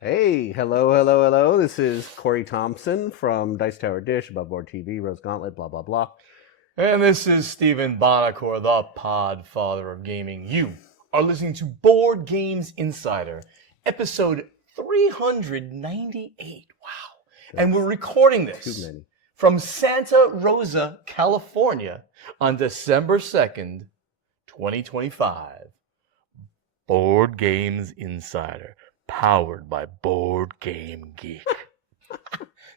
Hey, hello. This is Corey Thompson from Dice Tower Dish, Above Board TV, Rose Gauntlet, blah, blah, blah. And this is Stephen Bonacore, the Podfather of Gaming. You are listening to Board Games Insider, episode 398. Wow. And we're recording this from Santa Rosa, California on December 2nd, 2025. Board Games Insider, powered by Board Game Geek.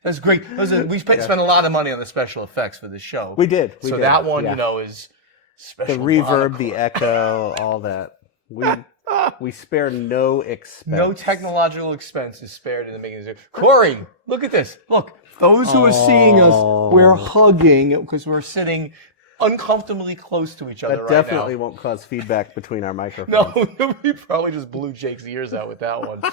That's great. We spent a lot of money on the special effects for this show. We did. So that one, is special. The reverb, the echo, all that. We spare no expense. No technological expense is spared in the making of this. Corey, look at this. Look, those who are seeing us, we're hugging because we're sitting uncomfortably close to each other right now. That definitely won't cause feedback between our microphones. No, we probably just blew Jake's ears out with that one.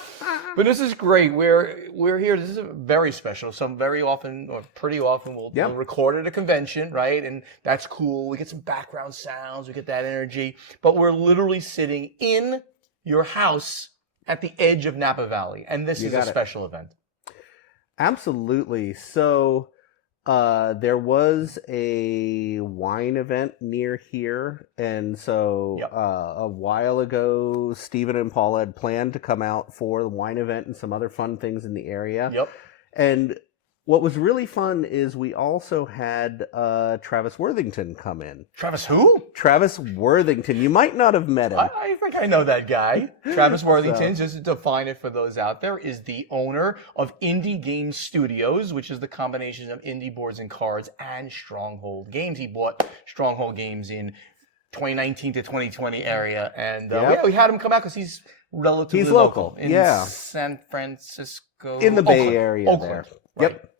But this is great. We're here. This is very special. Pretty often, we'll record at a convention, right? And that's cool. We get some background sounds. We get that energy. But we're literally sitting in your house at the edge of Napa Valley. And this is a special event. Absolutely. So there was a wine event near here, and so a while ago, Stephen and Paula had planned to come out for the wine event and some other fun things in the area. Yep. And what was really fun is we also had Travis Worthington come in. Travis who? Travis Worthington. You might not have met him. I think I know that guy. Travis Worthington, just to define it for those out there, is the owner of Indie Game Studios, which is the combination of indie boards and cards and Stronghold Games. He bought Stronghold Games in 2019 to 2020 area. And we had him come out because he's relatively local. In San Francisco. In the Bay Area Oakland. there. Right. Yep.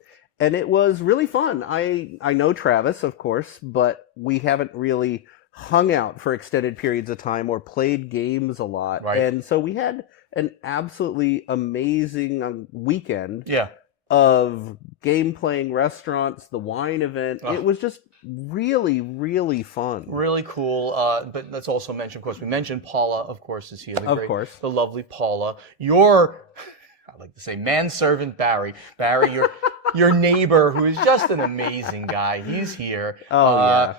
And it was really fun. I know Travis, of course, but we haven't really hung out for extended periods of time or played games a lot. Right. And so we had an absolutely amazing weekend Yeah. of game playing restaurants, the wine event. It was just really, really fun. Really cool. But let's also mention, of course, we mentioned Paula, of course, is here. The lovely Paula. I like to say manservant Barry. Barry, your neighbor, who is just an amazing guy. He's here.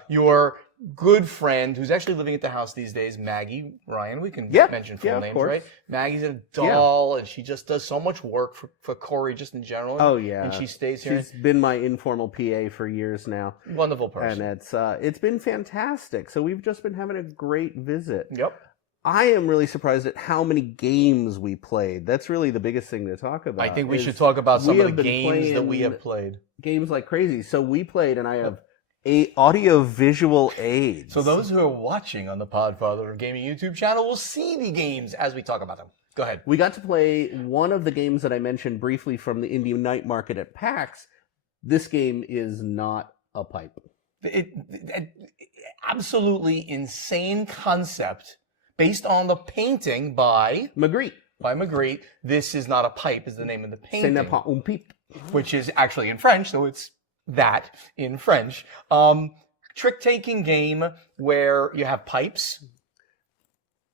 Your good friend, who's actually living at the house these days, Maggie Ryan. We can mention full names, right? Maggie's a doll, and she just does so much work for Corey, just in general. Oh yeah, and she stays here. She's been my informal PA for years now. Wonderful person, and it's been fantastic. So we've just been having a great visit. Yep. I am really surprised at how many games we played. That's really the biggest thing to talk about. I think we should talk about some of the games that we have played. Games like crazy. So we played, and I have audio-visual aids. So those who are watching on the Podfather Gaming YouTube channel will see the games as we talk about them. Go ahead. We got to play one of the games that I mentioned briefly from the Indie Night Market at PAX. This game is not a pipe. Absolutely insane concept. Based on the painting by Magritte. This is not a pipe is the name of the painting. Ce n'est pas un pipe. Which is actually in French, so it's that in French. Trick-taking game where you have pipes.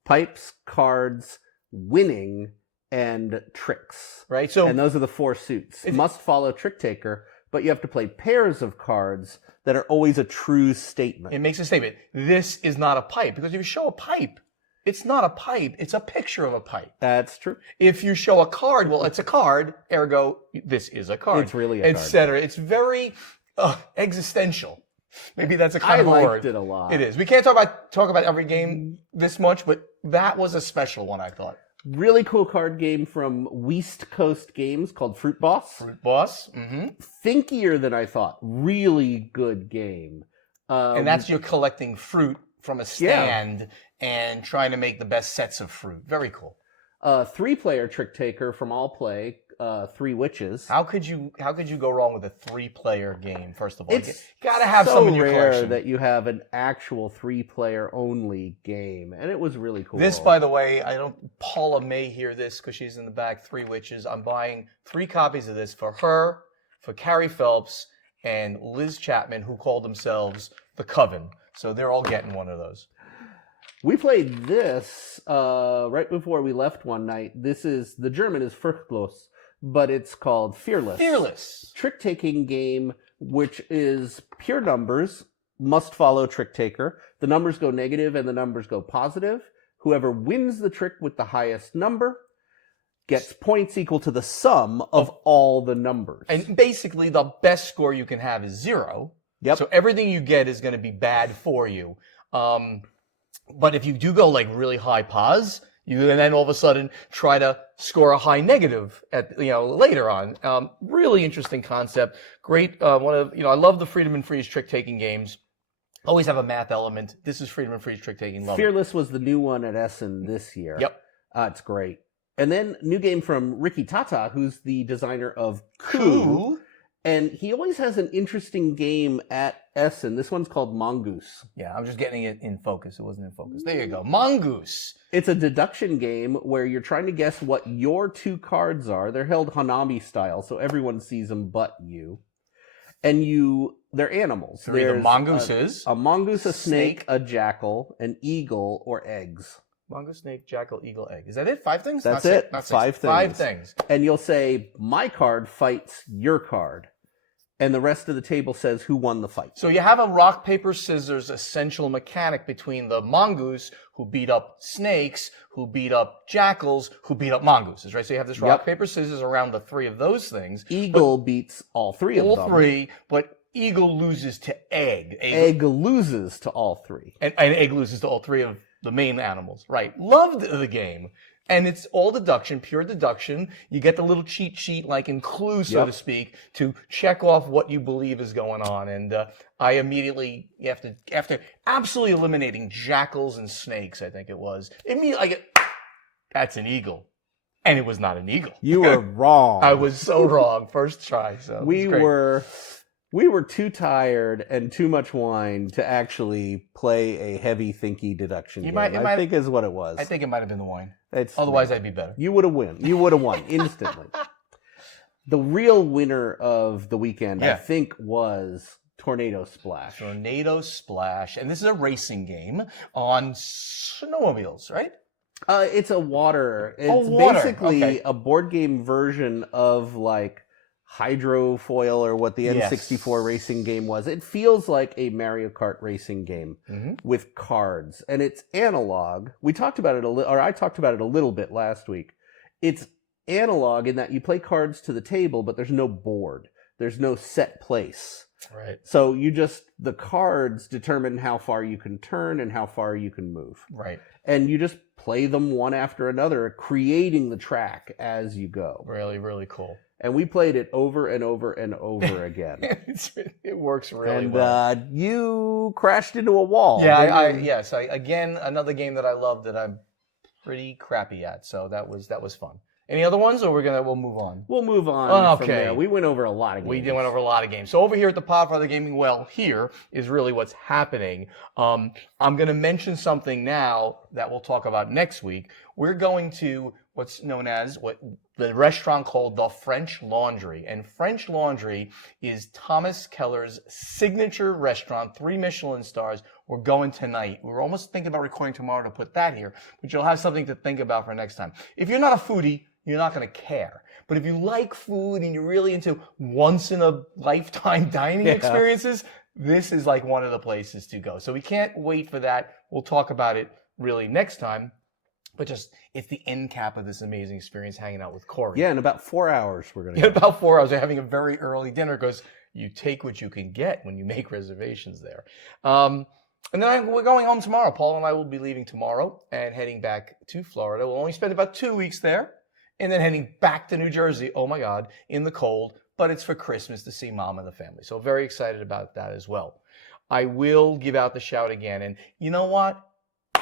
Pipes, cards, winning, and tricks. Right. And those are the four suits. Must follow trick taker, but you have to play pairs of cards that are always a true statement. It makes a statement. This is not a pipe, because if you show a pipe, it's not a pipe, it's a picture of a pipe. That's true. If you show a card, well, it's a card, ergo, this is a card. It's really a card. Etc. It's very existential. Maybe that's a kind of word. I liked it a lot. It is. We can't talk about every game this much, but that was a special one, I thought. Really cool card game from West Coast Games called Fruit Boss. Fruit Boss. Mm-hmm. Thinkier than I thought. Really good game. And that's you're collecting fruit from a stand and trying to make the best sets of fruit. Very cool. 3-player trick taker from All Play, 3 Witches. How could you go wrong with a 3-player game? First of all, you gotta have some in your collection. It's so rare that you have an actual 3-player only game, and it was really cool. This, by the way, Paula may hear this because she's in the back. 3 Witches. I'm buying 3 copies of this for her, for Carrie Phelps, and Liz Chapman, who call themselves the Coven. So they're all getting one of those. We played this right before we left one night. The German is Furchtlos, but it's called Fearless. Fearless. Trick-taking game, which is pure numbers, must follow trick taker. The numbers go negative and the numbers go positive. Whoever wins the trick with the highest number gets points equal to the sum of all the numbers. And basically, the best score you can have is 0. Yep. So everything you get is going to be bad for you. But if you do go like really high pos, you can then all of a sudden try to score a high negative at later on. Really interesting concept. Great. I love the Freedom and Freeze trick taking games. Always have a math element. This is Freedom and Freeze trick taking. Fearless was the new one at Essen this year. Yep. It's great. And then new game from Ricky Tata, who's the designer of Coup. And he always has an interesting game at Essen. This one's called Mongoose. Yeah, I'm just getting it in focus. It wasn't in focus. There you go. Mongoose. It's a deduction game where you're trying to guess what your 2 cards are. They're held Hanami style, so everyone sees them but you. And they're animals. So the mongoose is? A mongoose, a snake, a jackal, an eagle, or eggs. Mongoose, snake, jackal, eagle, egg. Is that it? 5 things? That's it. Not 5 things. 5 things. And you'll say, my card fights your card. And the rest of the table says who won the fight. So you have a rock, paper, scissors essential mechanic between the mongoose, who beat up snakes, who beat up jackals, who beat up mongooses, right? So you have this rock, paper, scissors around the 3 of those things. Eagle beats all 3 of them. All 3, but eagle loses to egg. Egg loses to all 3. And egg loses to all 3 of the main animals, right? Loved the game. And it's all deduction, pure deduction. You get the little cheat sheet, like in Clue, so to speak, to check off what you believe is going on. And I immediately, after absolutely eliminating jackals and snakes, I think it was, that's an eagle. And it was not an eagle. You were wrong. I was so wrong. First try. So we were too tired and too much wine to actually play a heavy, thinky deduction game. I think is what it was. I think it might have been the wine. Otherwise, I'd be better. You would have won. You would have won instantly. The real winner of the weekend, I think, was Tornado Splash. Tornado Splash. And this is a racing game on snowmobiles, right? It's a water. It's basically a board game version of like Hydrofoil or what the N64 racing game was. It feels like a Mario Kart racing game with cards, and it's analog. We talked about it I talked about it a little bit last week. It's analog in that you play cards to the table, but there's no board. There's no set place. Right. So the cards determine how far you can turn and how far you can move. Right. And you just play them one after another, creating the track as you go. Really, really cool. And we played it over and over and over again. It works really well. And you crashed into a wall. Yeah, again, another game that I love that I'm pretty crappy at. So that was fun. Any other ones, or we'll move on? We'll move on from there. We went over a lot of games. We went over a lot of games. So over here at the Podfather Gaming Well, here is really what's happening. I'm going to mention something now that we'll talk about next week. We're going to what's known as the restaurant called the French Laundry. And French Laundry is Thomas Keller's signature restaurant, 3 Michelin stars. We're going tonight. We're almost thinking about recording tomorrow to put that here, but you'll have something to think about for next time. If you're not a foodie, you're not going to care. But if you like food and you're really into once-in-a-lifetime dining experiences, this is like one of the places to go. So we can't wait for that. We'll talk about it really next time. But it's the end cap of this amazing experience hanging out with Corey. Yeah, in about 4 hours we're going to In about 4 hours. They're having a very early dinner because you take what you can get when you make reservations there. And then we're going home tomorrow. Paul and I will be leaving tomorrow and heading back to Florida. We'll only spend about 2 weeks there. And then heading back to New Jersey, oh my God, in the cold. But it's for Christmas to see Mom and the family. So very excited about that as well. I will give out the shout again. And you know what?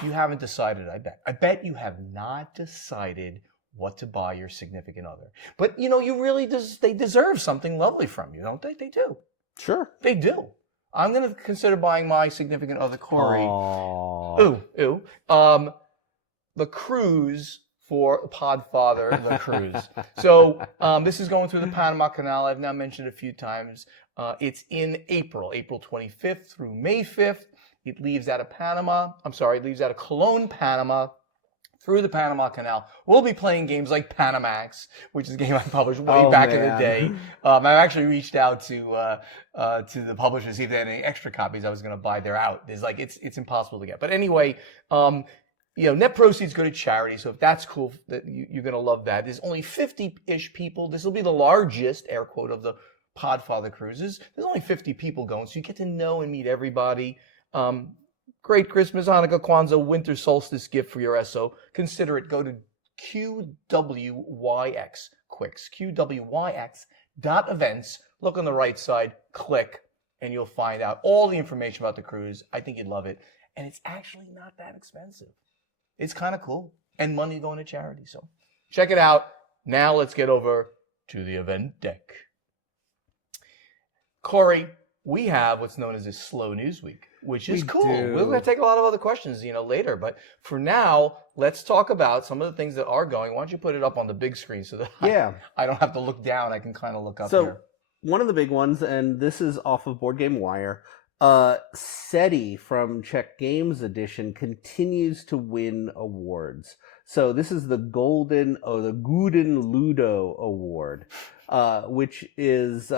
You haven't decided, I bet. I bet you have not decided what to buy your significant other. But, you really they deserve something lovely from you, don't they? They do. Sure. They do. I'm going to consider buying my significant other, Corey. Aww. The cruise for Podfather, the cruise. So this is going through the Panama Canal. I've now mentioned it a few times. It's in April 25th through May 5th. It leaves out of it leaves out of Cologne, Panama, through the Panama Canal. We'll be playing games like Panamax, which is a game I published way back in the day. I actually reached out to the publisher to see if they had any extra copies I was going to buy. They're out. It's impossible to get. But anyway, net proceeds go to charity. So if that's cool, that you're going to love that. There's only 50-ish people. This will be the largest, air quote, of the Podfather cruises. There's only 50 people going, so you get to know and meet everybody. Great Christmas, Hanukkah, Kwanzaa, winter solstice gift for your SO. Consider it. Go to QWYX, Quicks, QWYX.events. Look on the right side, click, and you'll find out all the information about the cruise. I think you'd love it. And it's actually not that expensive. It's kind of cool. And money going to charity. So check it out. Now let's get over to the event deck. Corey, we have what's known as a slow news week, which is cool. We're going to take a lot of other questions, later. But for now, let's talk about some of the things that are going. Why don't you put it up on the big screen so that I don't have to look down. I can kind of look up here. So one of the big ones, and this is off of Board Game Wire, SETI from Czech Games Edition continues to win awards. So this is the Guden Ludo Award, which is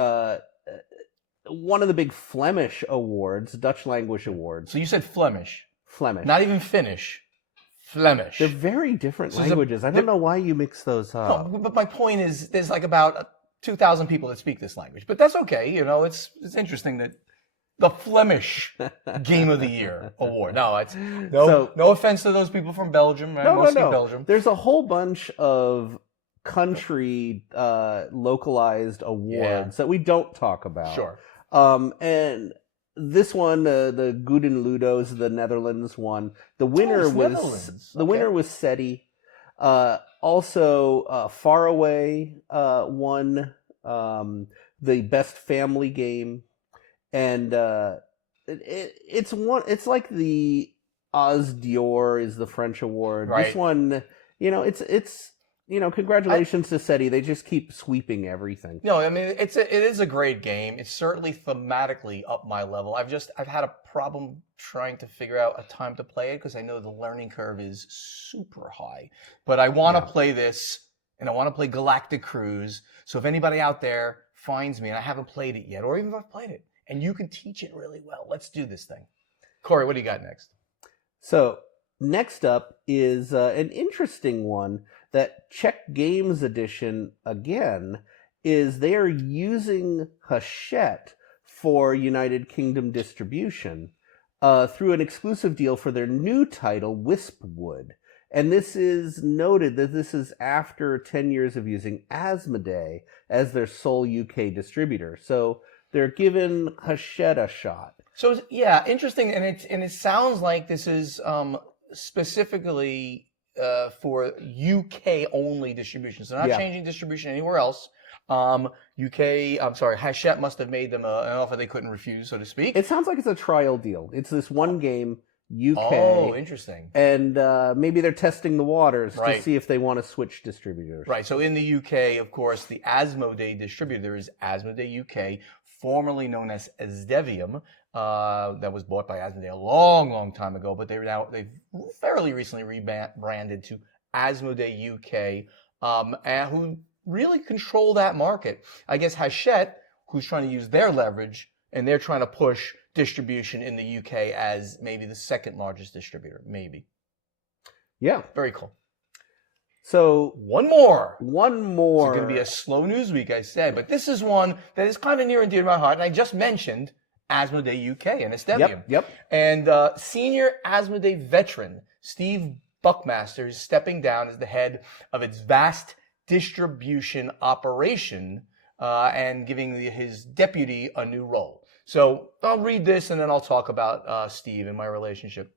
one of the big Flemish awards, Dutch language awards. So you said Flemish. Flemish. Not even Finnish. Flemish. They're very different languages. I don't know why you mix those up. No, but my point is there's like about 2,000 people that speak this language. But that's okay. It's interesting that the Flemish Game of the Year award. No, no offense to those people from Belgium. Right? No. Belgium. There's a whole bunch of country localized awards that we don't talk about. Sure. And this one, the Guden Ludo's, the Netherlands one. The winner was SETI. Also, Faraway won the best family game, and it's like the Oz Dior is the French award. Right. This one, it's. Congratulations to SETI. They just keep sweeping everything. No, I mean, it is a great game. It's certainly thematically up my level. I've had a problem trying to figure out a time to play it because I know the learning curve is super high. But I want to play this, and I want to play Galactic Cruise. So if anybody out there finds me and I haven't played it yet, or even if I've played it, and you can teach it really well, let's do this thing. Corey, what do you got next? So next up is an interesting one. That Czech Games Edition, again, is they are using Hachette for United Kingdom distribution through an exclusive deal for their new title, Wispwood. And this is noted that this is after 10 years of using Asmodee as their sole UK distributor. So they're giving Hachette a shot. So, yeah, interesting. And it sounds like this is specifically for UK only distribution. So not changing distribution anywhere else. Hachette must have made them an offer they couldn't refuse, so to speak. It sounds like it's a trial deal. It's this one game, UK. Oh, interesting. And maybe they're testing the waters to see if they want to switch distributors. Right. So in the UK, of course, the Asmodee distributor is Asmodee UK, formerly known as Asdevium. That was bought by Asmodee a long time ago, but they've fairly recently rebranded to Asmodee UK, and who really control that market. I guess Hachette, who's trying to use their leverage, and they're trying to push distribution in the UK as maybe the second largest distributor, maybe. Yeah. Very cool. So one more. It's going to be a slow news week, I said, but this is one that is kind of near and dear to my heart, and I just mentioned Asmodee UK and Asdevium. Yep. And senior Asmodee veteran Steve Buckmaster is stepping down as the head of its vast distribution operation and giving his deputy a new role. So I'll read this and then I'll talk about Steve and my relationship.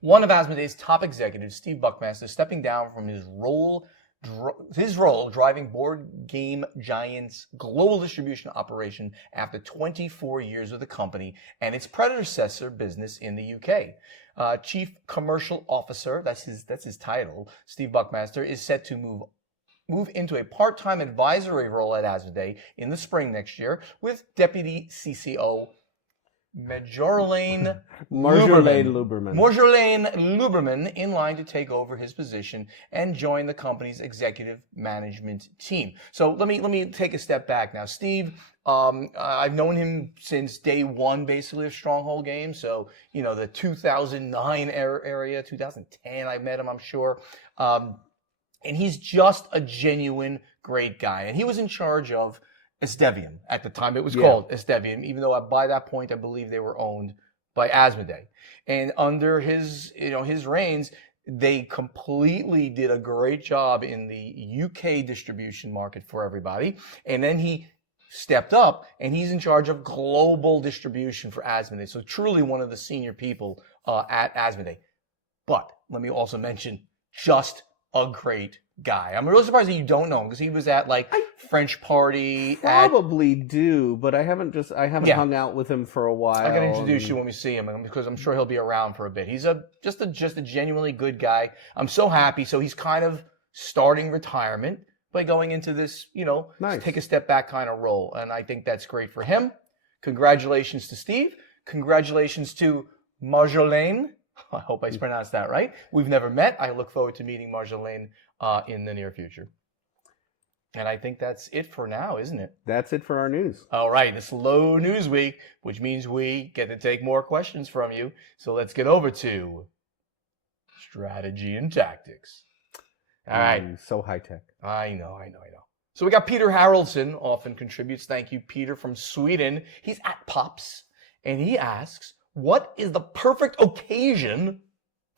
One of Asmodee's top executives, Steve Buckmaster, stepping down from his role driving Board Game Giant's global distribution operation after 24 years with the company and its predecessor business in the UK. Chief Commercial Officer, that's his title, Steve Buckmaster, is set to move into a part-time advisory role at Asmodee in the spring next year, with Deputy CCO Marjolaine Luberman. Marjolaine Luberman in line to take over his position and join the company's executive management team. So let me take a step back now. Steve, I've known him since day one, basically, of Stronghold Games. So, the 2009 area, 2010, I met him, I'm sure. And he's just a genuine great guy. And he was in charge of Estevium. At the time, it was called Estevium, even though by that point, I believe they were owned by Asmodee. And under his reigns, they completely did a great job in the UK distribution market for everybody. And then he stepped up, and he's in charge of global distribution for Asmodee. So truly one of the senior people at Asmodee. But let me also mention, just a great guy. I'm really surprised that you don't know him, because he was at French Party. Probably do, but I haven't hung out with him for a while. I can introduce you when we see him, because I'm sure he'll be around for a bit. He's just a genuinely good guy. I'm so happy. So he's kind of starting retirement by going into this, nice. Take a step back kind of role, and I think that's great for him. Congratulations to Steve. Congratulations to Marjolaine. I hope I pronounced that right. We've never met. I look forward to meeting Marjolaine in the near future. And I think that's it for now, isn't it? That's it for our news. All right. It's slow news week, which means we get to take more questions from you. So let's get over to strategy and tactics. All right. So high tech. I know. So we got Peter Haraldson, often contributes. Thank you, Peter, from Sweden. He's at Pops, and he asks, what is the perfect occasion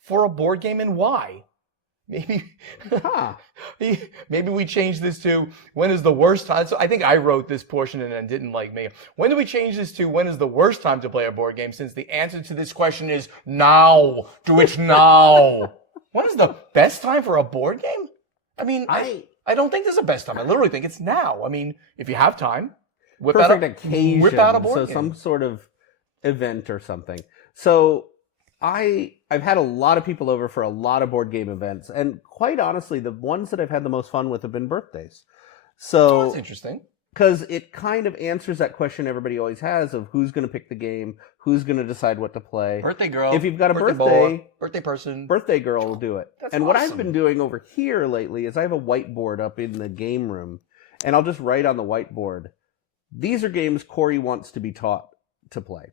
for a board game and why? Maybe we change this to, when is the worst time? So I think I wrote this portion and then didn't me. When do we change this to, when is the worst time to play a board game? Since the answer to this question is now. Do it now. When is the best time for a board game? I mean, I don't think there's a best time. I literally think it's now. I mean, if you have time, whip out a board game. Some sort of event or something. So I've had a lot of people over for a lot of board game events, and quite honestly, the ones that I've had the most fun with have been birthdays. So that's interesting, because it kind of answers that question everybody always has of who's going to pick the game, who's going to decide what to play. Birthday girl. If you've got a birthday person, birthday girl will do it. That's and awesome. What I've been doing over here lately is I have a whiteboard up in the game room, and I'll just write on the whiteboard, these are games Corey wants to be taught to play.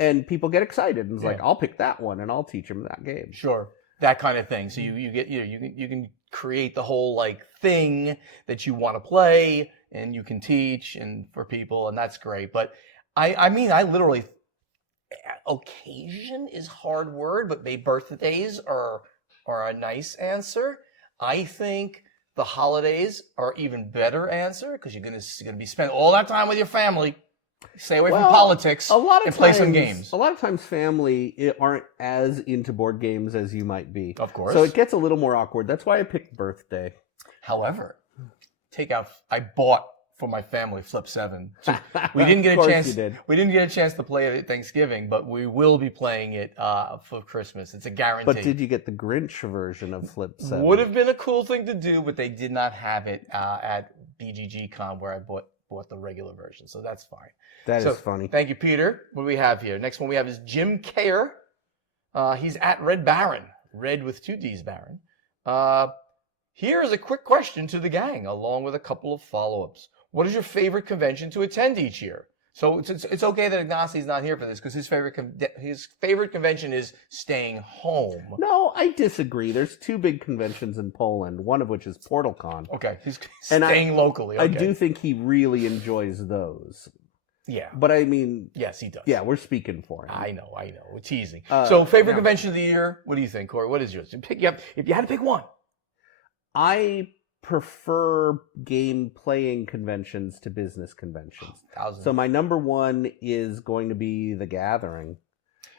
And people get excited and it's like, I'll pick that one and I'll teach them that game. Sure. That kind of thing. So you can create the whole thing that you want to play, and you can teach and for people, and that's great. But I literally, occasion is hard word, but maybe birthdays are a nice answer. I think the holidays are even better answer, because you're gonna be spending all that time with your family. Stay away from politics and play some games. A lot of times family aren't as into board games as you might be. Of course. So it gets a little more awkward. That's why I picked birthday. However, I bought for my family Flip 7. So we didn't get a chance. We didn't get a chance to play it at Thanksgiving, but we will be playing it for Christmas. It's a guarantee. But did you get the Grinch version of Flip 7? Would have been a cool thing to do, but they did not have it at BGG Con where I bought the regular version, so that's fine. That is funny. Thank you, Peter. What do we have here? Next one we have is Jim Kayer. He's at Red Baron. Red with 2 Ds, Baron. Here is a quick question to the gang, along with a couple of follow-ups. What is your favorite convention to attend each year? So it's okay that Ignacio's not here for this, because his favorite convention is staying home. No, I disagree. There's 2 big conventions in Poland, one of which is PortalCon. Okay, he's staying locally. Okay. I do think he really enjoys those. Yeah. But I mean... Yes, he does. Yeah, we're speaking for him. I know. We're teasing. So favorite convention of the year, what do you think, Corey? What is yours? If you had to pick one. I prefer game-playing conventions to business conventions. So my number 1 is going to be The Gathering.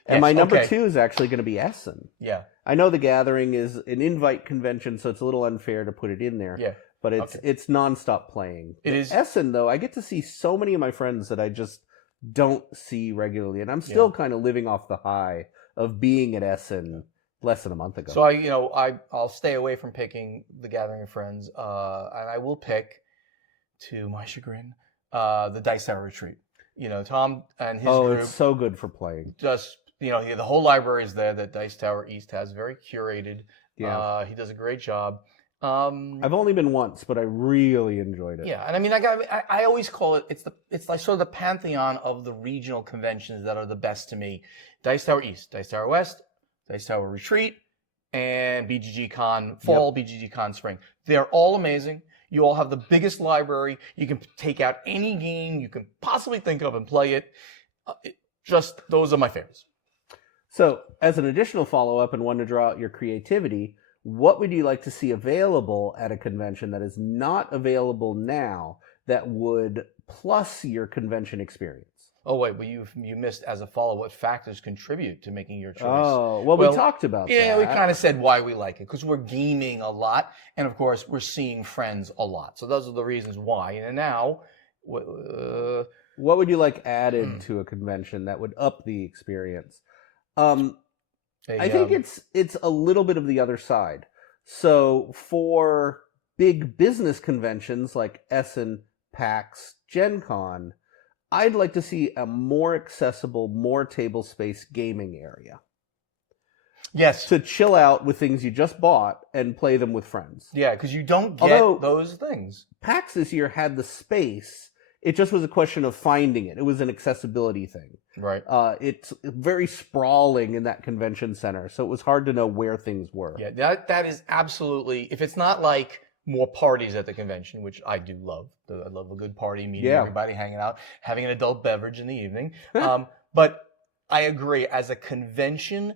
And my number 2 is actually going to be Essen. Yeah. I know The Gathering is an invite convention, so it's a little unfair to put it in there. Yeah. But it's nonstop playing. It is. Essen, though, I get to see so many of my friends that I just don't see regularly. And I'm still kind of living off the high of being at Essen less than a month ago. So I'll stay away from picking The Gathering of Friends, and I will pick, to my chagrin, the Dice Tower Retreat. Tom and his group. It's so good for playing. Just, the whole library is there that Dice Tower East has, very curated. Yeah. He does a great job. I've only been once, but I really enjoyed it. Yeah, and I mean, I always call it, it's like sort of the pantheon of the regional conventions that are the best to me. Dice Tower East, Dice Tower West, Dice Tower Retreat, and BGG Con Fall, BGG Con Spring. They're all amazing. You all have the biggest library. You can take out any game you can possibly think of and play it. Those are my favorites. So, as an additional follow-up and one to draw out your creativity, what would you like to see available at a convention that is not available now that would plus your convention experience? Oh, wait, well, you missed as a follow what factors contribute to making your choice. Oh, well, we talked about that. Yeah, we kind of said why we like it, because we're gaming a lot, and of course, we're seeing friends a lot. So those are the reasons why. And now, what would you like added to a convention that would up the experience? I think it's a little bit of the other side. So for big business conventions like Essen, PAX, Gen Con, I'd like to see a more accessible, more table space gaming area. Yes. To chill out with things you just bought and play them with friends. Yeah, because you don't get those things. PAX this year had the space. It just was a question of finding it. It was an accessibility thing. Right. It's very sprawling in that convention center, so it was hard to know where things were. Yeah, that is absolutely, if it's not like more parties at the convention, which I do love. I love a good party, meeting everybody, hanging out, having an adult beverage in the evening. But I agree, as a convention,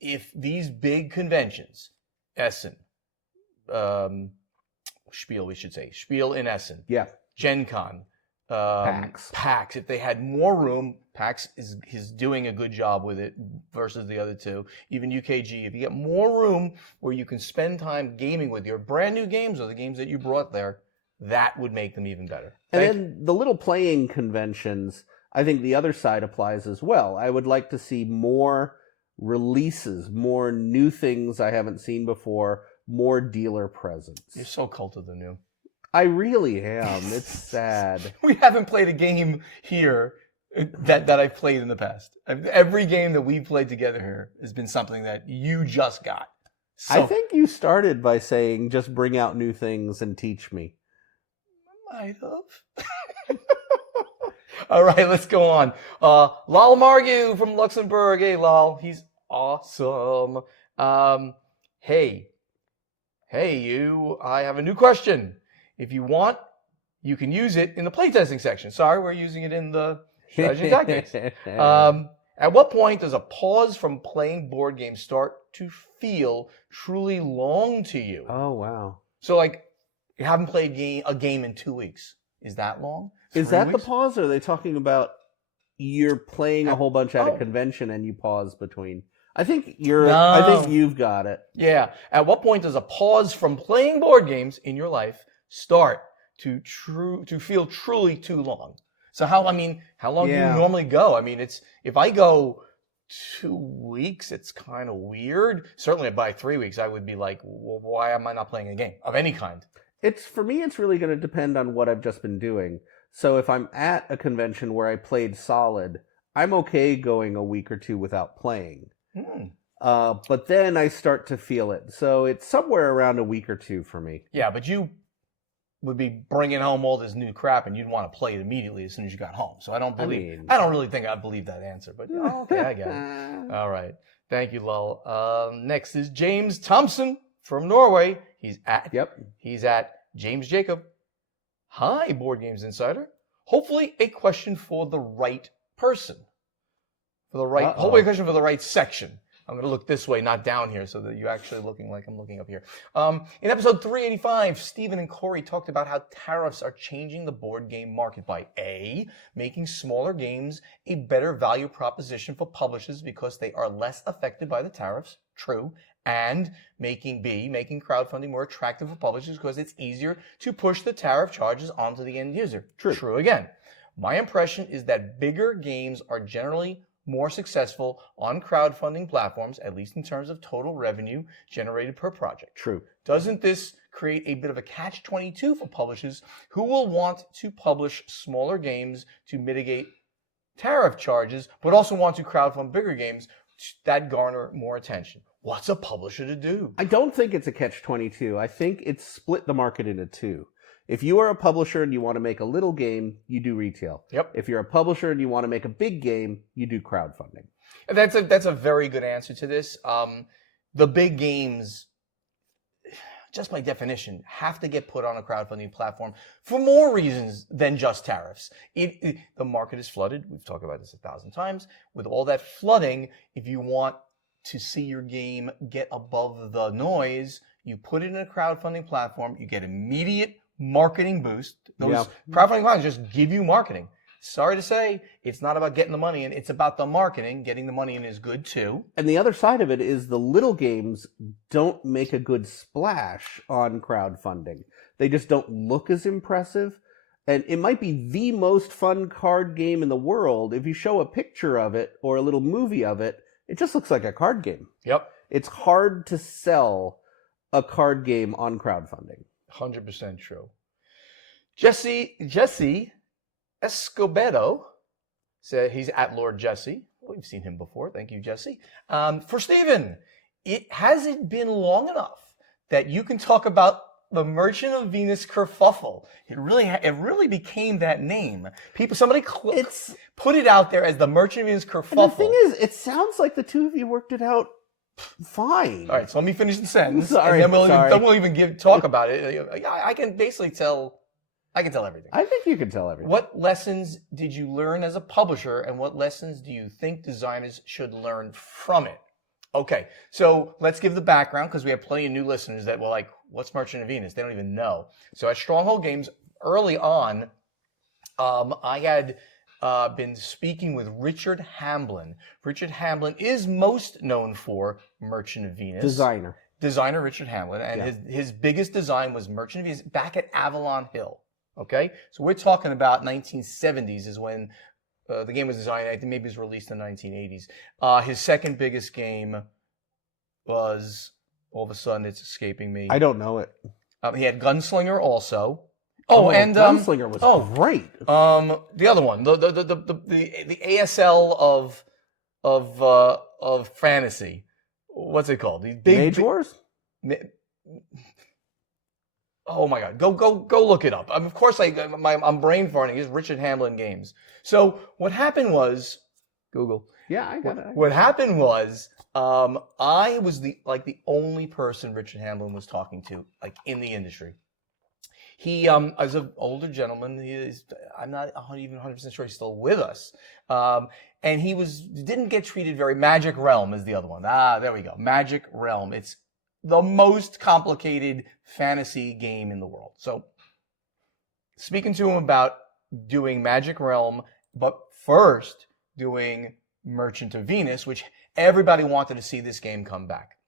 if these big conventions, Essen, Spiel, we should say, Spiel in Essen, Gen Con, PAX, if they had more room, PAX is doing a good job with it versus the other two. Even UKG, if you get more room where you can spend time gaming with your brand new games or the games that you brought there, that would make them even better. And then the little playing conventions, I think the other side applies as well. I would like to see more releases, more new things I haven't seen before, more dealer presence. You're so cult of the new. I really am. It's sad. We haven't played a game here that I've played in the past. Every game that we've played together here has been something that you just got. So, I think you started by saying, just bring out new things and teach me. Might have. All right, let's go on. Lal Margu from Luxembourg. Hey, Lal. He's awesome. Hey, you. I have a new question. If you want, you can use it in the playtesting section. Sorry, we're using it in the strategy and tactics. At what point does a pause from playing board games start to feel truly long to you? Oh, wow. So, like, you haven't played a game in 2 weeks. Is that long? Is that the pause, or are they talking about you're playing a whole bunch at a convention and you pause between? I think you've got it. Yeah. At what point does a pause from playing board games in your life start to feel truly too long? So how long do you normally go? I mean, if I go 2 weeks, it's kind of weird. Certainly by 3 weeks, I would be like, well, why am I not playing a game of any kind? For me, it's really going to depend on what I've just been doing. So if I'm at a convention where I played solid, I'm okay going a week or two without playing. But then I start to feel it. So it's somewhere around a week or two for me. Yeah, but you would be bringing home all this new crap and you'd want to play it immediately as soon as you got home. So I don't really think I believe that answer, but okay, I get it. All right. Thank you, Lul. Next is James Thompson from Norway. He's at James Jacob. Hi, Board Games Insider. Hopefully a question for the right person. Hopefully a question for the right section. I'm going to look this way, not down here, so that you're actually looking like I'm looking up here. In episode 385, Stephen and Corey talked about how tariffs are changing the board game market by A, making smaller games a better value proposition for publishers because they are less affected by the tariffs. True. And making crowdfunding more attractive for publishers because it's easier to push the tariff charges onto the end user. True again. My impression is that bigger games are generally more successful on crowdfunding platforms, at least in terms of total revenue generated per project. True. Doesn't this create a bit of a catch-22 for publishers who will want to publish smaller games to mitigate tariff charges, but also want to crowdfund bigger games that garner more attention. What's a publisher to do? I don't think it's a catch-22. I think it's split the market into two. If you are a publisher and you want to make a little game, you do retail. Yep. If you're a publisher and you want to make a big game, you do crowdfunding. And that's a very good answer to this. The big games, just by definition, have to get put on a crowdfunding platform for more reasons than just tariffs. The market is flooded. We've talked about this 1,000 times. With all that flooding, if you want to see your game get above the noise, you put it in a crowdfunding platform, you get immediate marketing boost. Those crowdfunding platforms just give you marketing. Sorry to say, it's not about getting the money in, it's about the marketing. Getting the money in is good too. And the other side of it is the little games don't make a good splash on crowdfunding. They just don't look as impressive. And it might be the most fun card game in the world. If you show a picture of it or a little movie of it, it just looks like a card game. Yep. It's hard to sell a card game on crowdfunding. 100% true. Jesse Escobedo said he's at Lord Jesse. We've seen him before. Thank you, Jesse. For Stephen, has it been long enough that you can talk about the Merchant of Venus kerfuffle? It really became that name. Somebody put it out there as the Merchant of Venus kerfuffle. And the thing is, it sounds like the two of you worked it out fine. All right, so let me finish the sentence. Sorry, and then we'll even talk about it. I can basically tell. I can tell everything. I think you can tell everything. What lessons did you learn as a publisher, and what lessons do you think designers should learn from it? Okay, so let's give the background, because we have plenty of new listeners that were like, what's Merchant of Venus? They don't even know. So at Stronghold Games, early on, I had been speaking with Richard Hamblin. Richard Hamblin is most known for Merchant of Venus. Designer Richard Hamblin, and his biggest design was Merchant of Venus back at Avalon Hill. Okay, so we're talking about 1970s is when the game was designed. I think maybe it was released in the 1980s. His second biggest game was, all of a sudden it's escaping me. I don't know it. He had Gunslinger also. And Gunslinger was great. The other one, the ASL of fantasy. What's it called? The Mage Wars? Oh my God! Go look it up. Of course, I'm brain farting. It's Richard Hamblin Games. So what happened was, Google. Yeah, I got it. What happened was, I was the only person Richard Hamblin was talking to, in the industry. He, as an older gentleman, I'm not even 100% sure he's still with us. And he didn't get treated very. Magic Realm is the other one. There we go. Magic Realm. It's the most complicated fantasy game in the world. So, speaking to him about doing Magic Realm, but first doing Merchant of Venus, which everybody wanted to see this game come back.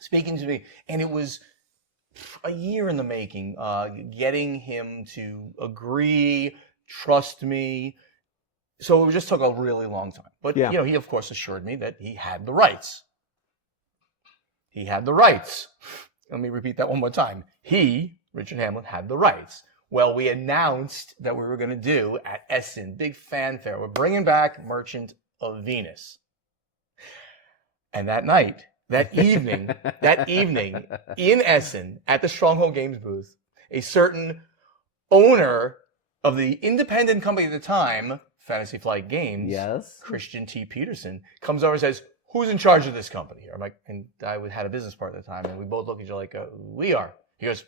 Speaking to me, and it was a year in the making, getting him to agree, trust me. So it just took a really long time. But, he of course assured me that he had the rights. He had the rights. Let me repeat that one more time. He, Richard Hamblin, had the rights. Well, we announced that we were going to do at Essen, big fanfare. We're bringing back Merchant of Venus. And that evening, in Essen, at the Stronghold Games booth, a certain owner of the independent company at the time, Fantasy Flight Games, yes, Christian T. Peterson, comes over and says, "Who's in charge of this company?" I'm like, and I had a business partner at the time, and we both look at each other like, "We are." He goes,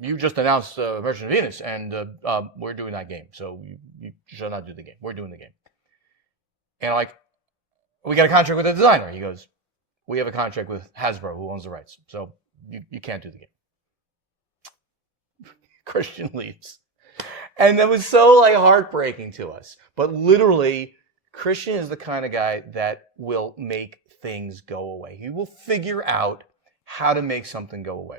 "You just announced Merchant of Venus, and we're doing that game, so you should not do the game. We're doing the game." And I'm like, "We got a contract with the designer." He goes, "We have a contract with Hasbro, who owns the rights, so you can't do the game." Christian leaves. And that was so heartbreaking to us. But literally, Christian is the kind of guy that will make things go away. He will figure out how to make something go away.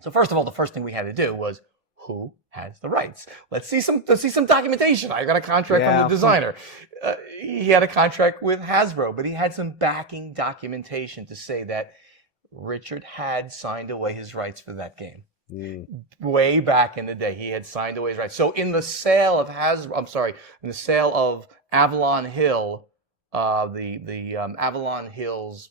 So first of all, the first thing we had to do was, who has the rights? Let's see some documentation. I got a contract from the designer. He had a contract with Hasbro, but he had some backing documentation to say that Richard had signed away his rights for that game. Way back in the day, he had signed away his rights. So in the sale of Avalon Hill, Avalon Hill's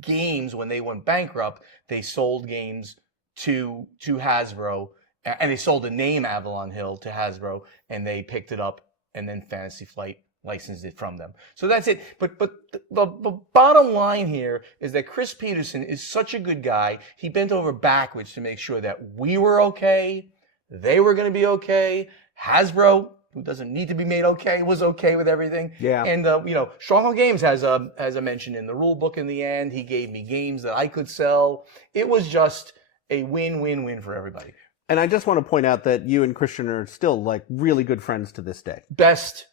games, when they went bankrupt, they sold games to Hasbro, and they sold the name Avalon Hill to Hasbro, and they picked it up, and then Fantasy Flight licensed it from them. So that's it. But the bottom line here is that Chris Peterson is such a good guy. He bent over backwards to make sure that we were okay, they were going to be okay. Hasbro, who doesn't need to be made okay, was okay with everything. Yeah. And Stronghold Games has a mention in the rule book in the end. He gave me games that I could sell. It was just a win-win-win for everybody. And I just want to point out that you and Christian are still like really good friends to this day. Best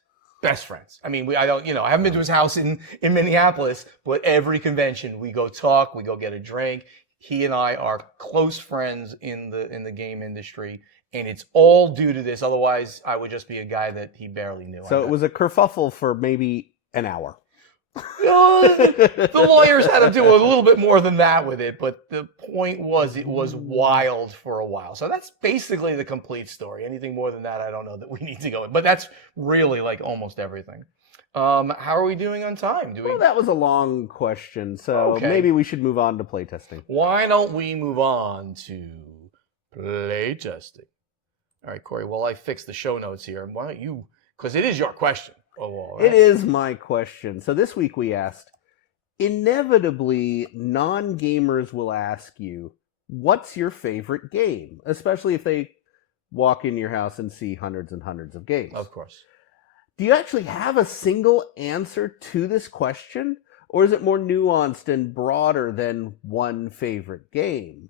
friends. I mean, I haven't been to his house in Minneapolis, but every convention we go talk, we go get a drink. He and I are close friends in the game industry, and it's all due to this. Otherwise, I would just be a guy that he barely knew. So it was a kerfuffle for maybe an hour. The lawyers had to do a little bit more than that with it, but the point was it was wild for a while. So that's basically the complete story. Anything more than that, I don't know that we need to go in. But that's really like almost everything. How are we doing on time? Well, that was a long question, so maybe we should move on to playtesting. Why don't we move on to playtesting? All right, Corey, while I fix the show notes here, why don't you, because it is your question. Oh, right. It is my question. So this week we asked, inevitably, non-gamers will ask you, what's your favorite game? Especially if they walk in your house and see hundreds and hundreds of games. Of course. Do you actually have a single answer to this question? Or is it more nuanced and broader than one favorite game?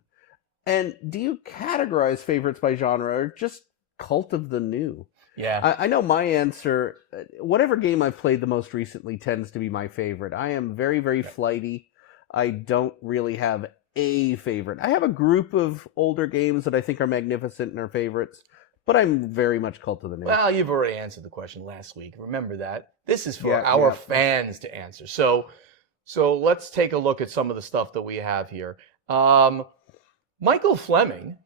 And do you categorize favorites by genre or just cult of the new? Yeah. I know my answer. Whatever game I've played the most recently tends to be my favorite. I am very, very flighty. I don't really have a favorite. I have a group of older games that I think are magnificent and are favorites, but I'm very much cult of the new. Well, you've already answered the question last week. Remember that. This is for our fans to answer. So let's take a look at some of the stuff that we have here. Michael Fleming.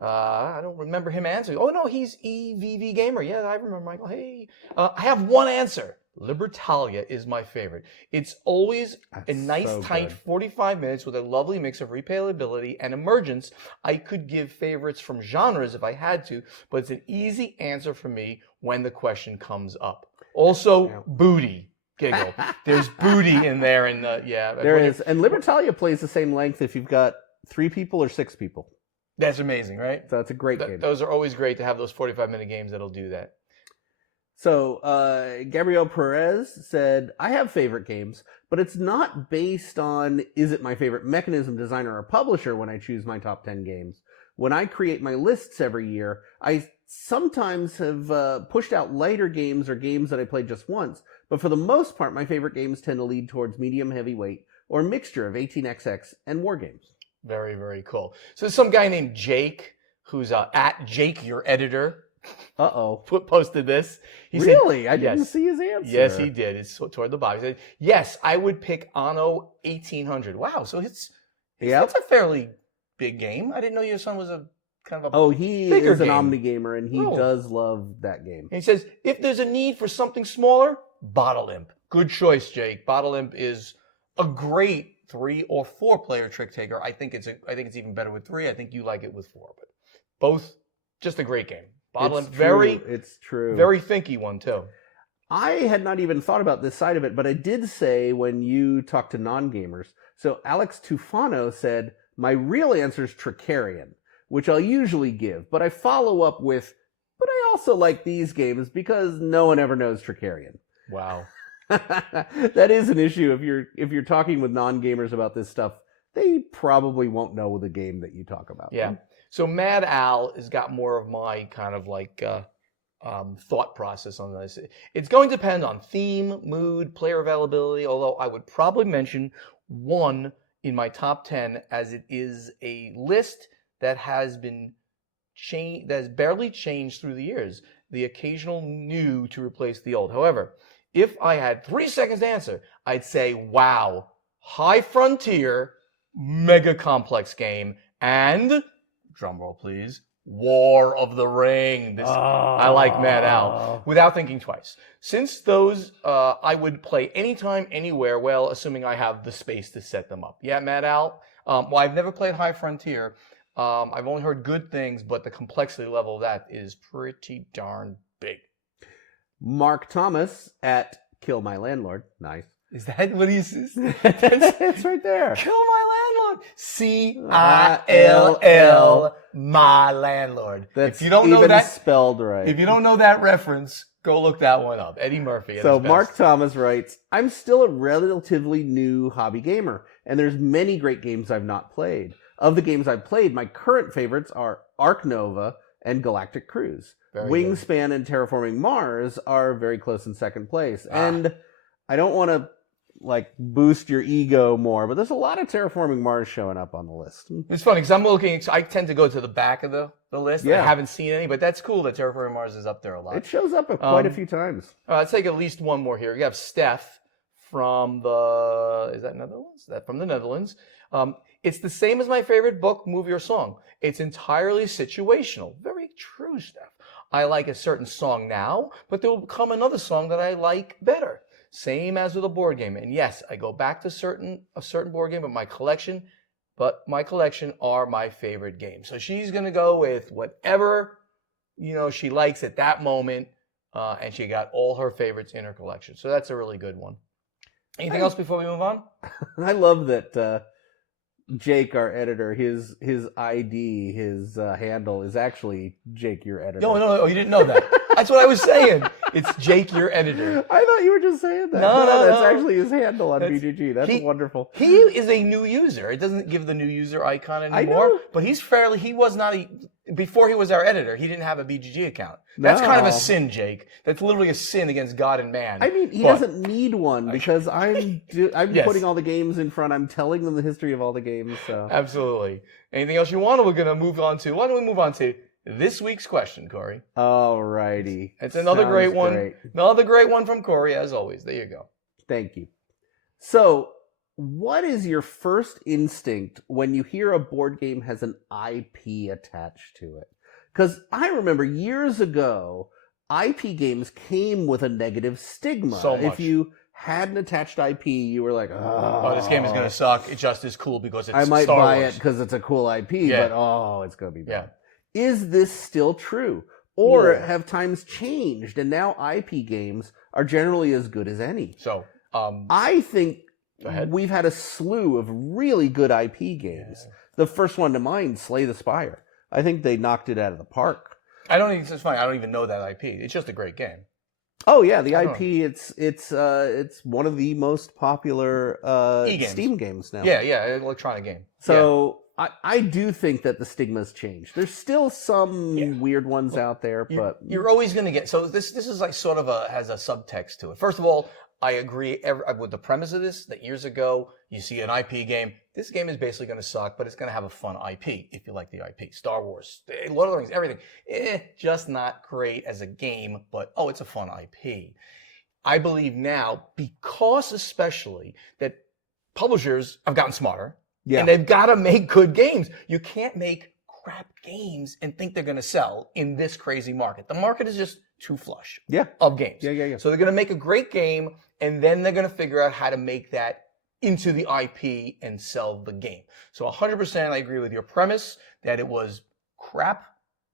I don't remember him answering. Oh, no, he's EVV Gamer. Yeah, I remember Michael. Hey. I have one answer. Libertalia is my favorite. It's always a nice, tight 45 minutes with a lovely mix of replayability and emergence. I could give favorites from genres if I had to, but it's an easy answer for me when the question comes up. Also, booty. Giggle. There's booty in there. And there is. And Libertalia plays the same length if you've got 3 people or 6 people. That's amazing, right? So it's a great game. Those are always great to have those 45-minute games that'll do that. So Gabriel Perez said, I have favorite games, but it's not based on is it my favorite mechanism designer or publisher when I choose my top 10 games. When I create my lists every year, I sometimes have pushed out lighter games or games that I played just once, but for the most part, my favorite games tend to lead towards medium heavyweight or a mixture of 18xx and war games. Very, very cool. So there's some guy named Jake, who's at Jake, your editor. Posted this. He really? Said, I didn't see his answer. Yes, he did. It's toward the bottom. He said, yes, I would pick Anno 1800. Wow, so it's a fairly big game. I didn't know your son was a kind of a he is an Omni gamer, and he does love that game. And he says, if there's a need for something smaller, Bottle Imp. Good choice, Jake. Bottle Imp is a great 3 or 4 player trick taker. I think it's even better with 3. I think you like it with 4, but both just a great game. Bottle Imp, it's true. Very thinky one too. I had not even thought about this side of it, but I did say when you talk to non-gamers. So Alex Tufano said, my real answer is Tricarion, which I'll usually give, but I follow up with, but I also like these games because no one ever knows Tricarion. Wow. That is an issue. If you're talking with non-gamers about this stuff, they probably won't know the game that you talk about. Yeah. So Mad Al has got more of my kind of like thought process on this. It's going to depend on theme, mood, player availability, although I would probably mention one in my top 10 as it is a list that has been changed, that has barely changed through the years. The occasional new to replace the old. However, if I had 3 seconds to answer, I'd say, wow, high frontier, mega complex game, and drum roll please, War of the Ring. I like Mad Al without thinking twice. Since those I would play anytime, anywhere, well, assuming I have the space to set them up. Yeah, Mad Al. Well, I've never played High Frontier. I've only heard good things, but the complexity level of that is pretty darn big. Mark Thomas at Kill My Landlord. Nice. Is that what he's? It's right there. Kill My Landlord. C-I-L-L, my landlord. That's if you don't know even that, spelled right. If you don't know that reference, go look that one up. Eddie Murphy. So Mark Thomas writes, I'm still a relatively new hobby gamer, and there's many great games I've not played. Of the games I've played, my current favorites are Ark Nova and Galactic Cruise. Wingspan and Terraforming Mars are very close in second place. And I don't want to boost your ego more, but there's a lot of Terraforming Mars showing up on the list. It's funny because I tend to go to the back of the list. Yeah. I haven't seen any, but that's cool that Terraforming Mars is up there a lot. It shows up quite a few times. Let's take at least one more here. You have Steph from is that Netherlands? That from the Netherlands. It's the same as my favorite book, movie, or song. It's entirely situational. Very true, Steph. I like a certain song now, but there will come another song that I like better. Same as with a board game. And yes, I go back to a certain board game, but my collection are my favorite games. So she's going to go with whatever, she likes at that moment. And she got all her favorites in her collection. So that's a really good one. Anything else before we move on? I love that Jake, our editor, his ID, his handle is actually Jake, your editor. No, you didn't know that. That's what I was saying. It's Jake, your editor. I thought you were just saying that. No, that's actually his handle on BGG. That's wonderful. He is a new user. It doesn't give the new user icon anymore. But before he was our editor, he didn't have a BGG account. That's kind of a sin, Jake. That's literally a sin against God and man. I mean, he doesn't need one because I'm putting all the games in front. I'm telling them the history of all the games. So absolutely. Anything else you want? We're going to move on to. Why don't we move on to this week's question, Corey? All righty. It's another great one. Another great one from Corey, as always. There you go. Thank you. So, what is your first instinct when you hear a board game has an IP attached to it? Because I remember years ago, IP games came with a negative stigma. So much. If you had an attached IP, you were like, oh, this game is going to suck. It just is cool because it's I might Star buy Wars. It because it's a cool IP, but it's going to be bad. Yeah. Is this still true? Or have times changed and now IP games are generally as good as any? So, I think we've had a slew of really good IP games. Yeah. The first one to mind, Slay the Spire. I think they knocked it out of the park. I don't think it's funny. I don't even know that IP. It's just a great game. Oh yeah, the IP. It's one of the most popular Steam games now. Yeah, electronic game. So I do think that the stigma's changed. There's still some weird ones out there, but you're always going to get. So this is like sort of has a subtext to it. First of all, I agree with the premise of this, that years ago, you see an IP game, this game is basically going to suck, but it's going to have a fun IP, if you like the IP. Star Wars, Lord of the Rings, everything. Just not great as a game, but, it's a fun IP. I believe now, because especially that publishers have gotten smarter, and they've got to make good games. You can't make crap games and think they're going to sell in this crazy market. The market is just too flush of games. Yeah. So they're going to make a great game, and then they're going to figure out how to make that into the IP and sell the game. So 100% I agree with your premise that it was crap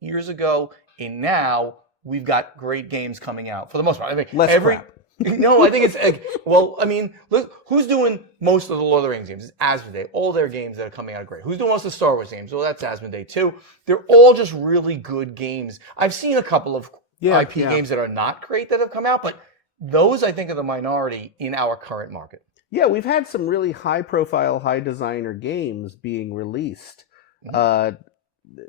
years ago, and now we've got great games coming out for the most part. I mean, crap. No, I think it's look, who's doing most of the Lord of the Rings games? It's Asmodee. All their games that are coming out are great. Who's doing most of the Star Wars games? Well, that's Asmodee too. They're all just really good games. I've seen a couple of IP games that are not great that have come out, but those I think are the minority in our current market. Yeah, we've had some really high-profile, high-designer games being released. Mm-hmm.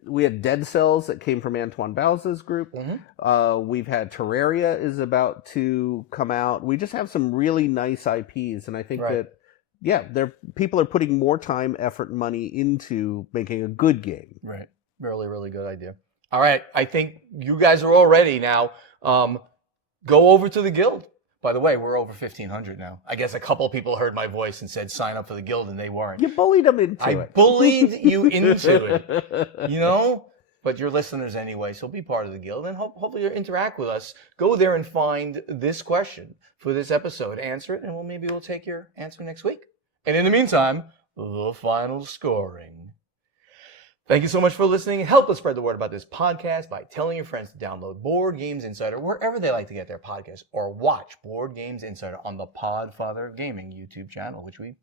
We had Dead Cells that came from Antoine Bauza's group. Mm-hmm. We've had Terraria is about to come out. We just have some really nice IPs, and I think that people are putting more time, effort, and money into making a good game. Right. Really, really good idea. All right. I think you guys are all ready now. Go over to the guild. By the way, we're over 1,500 now. I guess a couple people heard my voice and said sign up for the guild, and they weren't. You bullied them into it. I bullied you into it. You know? But you're listeners anyway, so be part of the guild, and hopefully you'll interact with us. Go there and find this question for this episode. Answer it, and maybe we'll take your answer next week. And in the meantime, the final scoring. Thank you so much for listening. Help us spread the word about this podcast by telling your friends to download Board Games Insider wherever they like to get their podcasts, or watch Board Games Insider on the Podfather of Gaming YouTube channel, which we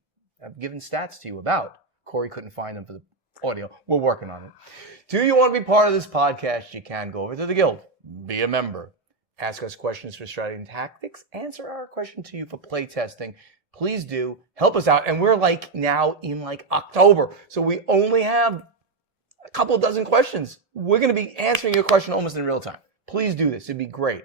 have given stats to you about. Corey couldn't find them for the audio. We're working on it. Do you want to be part of this podcast? You can go over to the guild, be a member, ask us questions for strategy and tactics, answer our question to you for play testing. Please do help us out. And we're now in October, so we only have a couple dozen questions. We're going to be answering your question almost in real time. Please do this. It'd be great.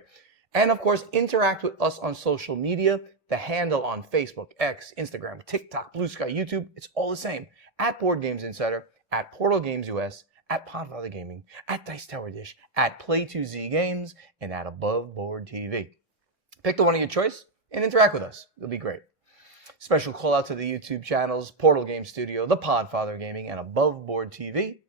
And of course, interact with us on social media. The handle on Facebook, X, Instagram, TikTok, Blue Sky, YouTube, it's all the same. At Board Games Insider, at Portal Games US, at Podfather Gaming, at Dice Tower Dish, at Play2Z Games, and at Above Board TV. Pick the one of your choice and interact with us. It'll be great. Special call out to the YouTube channels, Portal Game Studio, The Podfather Gaming, and Above Board TV.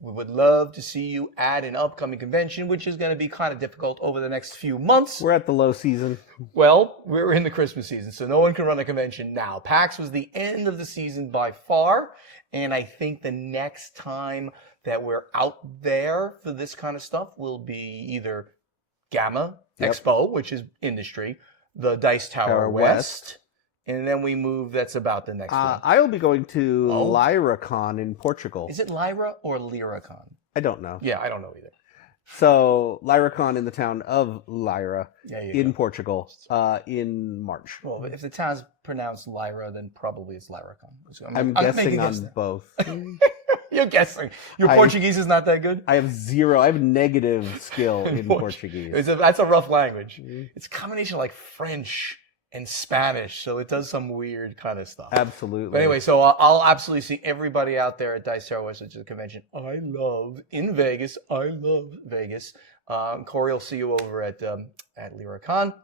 We would love to see you at an upcoming convention, which is going to be kind of difficult over the next few months. We're at the low season. Well, we're in the Christmas season, so no one can run a convention now. PAX was the end of the season by far, and I think the next time that we're out there for this kind of stuff will be either Gamma Expo, which is industry, the Dice Tower West. And then we move, that's about the next one. I'll be going to LyraCon in Portugal. Is it Lyra or LyraCon? I don't know. Yeah, I don't know either. So, LyraCon in the town of Lyra in Portugal in March. Well, if the town's pronounced Lyra, then probably it's LyraCon. So I'm guessing on both. You're guessing. Your Portuguese is not that good? I have negative skill in Portuguese. That's a rough language. It's a combination like French and Spanish, so it does some weird kind of stuff. Absolutely. But anyway, so I'll absolutely see everybody out there at Dice Tower West, which is a convention in Vegas. I love Vegas. Corey will see you over at LyraCon.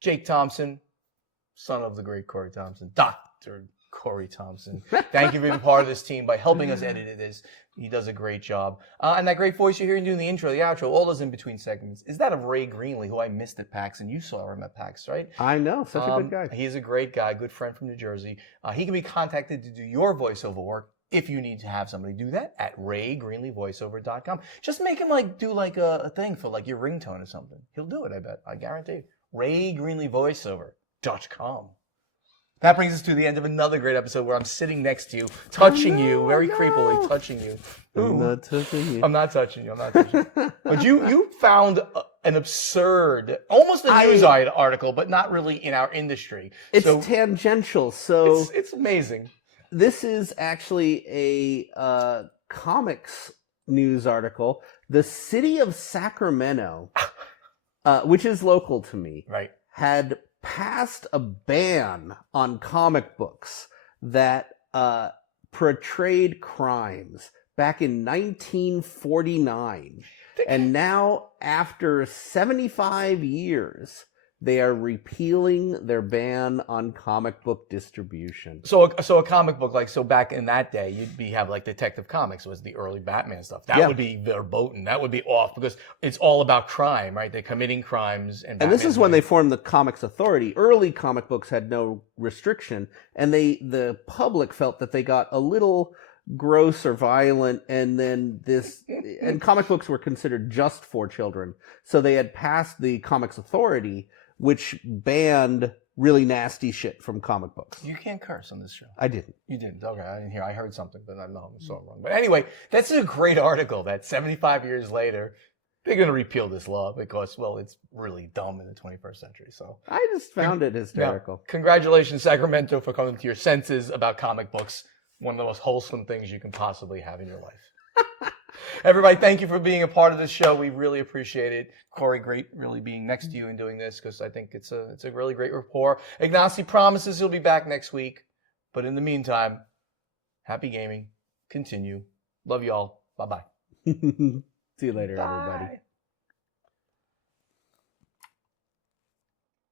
Jake Thompson, son of the great Corey Thompson, Dr. Corey Thompson. Thank you for being part of this team by helping us edit this. He does a great job. And that great voice you're hearing doing the intro, the outro, all those in-between segments, is that of Ray Greenlee, who I missed at PAX, and you saw him at PAX, right? I know. Such a good guy. He's a great guy, good friend from New Jersey. He can be contacted to do your voiceover work if you need to have somebody do that at raygreenleevoiceover.com. Just make him do a thing for your ringtone or something. He'll do it, I bet. I guarantee. raygreenleevoiceover.com. That brings us to the end of another great episode where I'm sitting next to you, touching you, very creepily touching you. I'm not touching you. I'm not touching you. But you found an absurd, almost a news article, but not really in our industry. It's tangential, so... It's amazing. This is actually a comics news article. The city of Sacramento, which is local to me, had passed a ban on comic books that portrayed crimes back in 1949. And now, after 75 years, they are repealing their ban on comic book distribution. So a comic book, back in that day, you'd have Detective Comics was the early Batman stuff. That would be verboten. That would be off because it's all about crime, right? They're committing crimes. And this is when they formed the Comics Authority. Early comic books had no restriction, and the public felt that they got a little gross or violent, and comic books were considered just for children. So they had passed the Comics Authority, which banned really nasty shit from comic books. You can't curse on this show. I didn't. You didn't? Okay, I didn't hear. I heard something, but I know I'm so wrong. But anyway, that's a great article that 75 years later, they're going to repeal this law because, it's really dumb in the 21st century. So I just found it hysterical. Yeah. Congratulations, Sacramento, for coming to your senses about comic books. One of the most wholesome things you can possibly have in your life. Everybody, thank you for being a part of this show. We really appreciate it. Corey, great really being next to you and doing this because I think it's a really great rapport. Ignacy promises he'll be back next week. But in the meantime, happy gaming. Continue. Love you all. Bye-bye. See you later, everybody.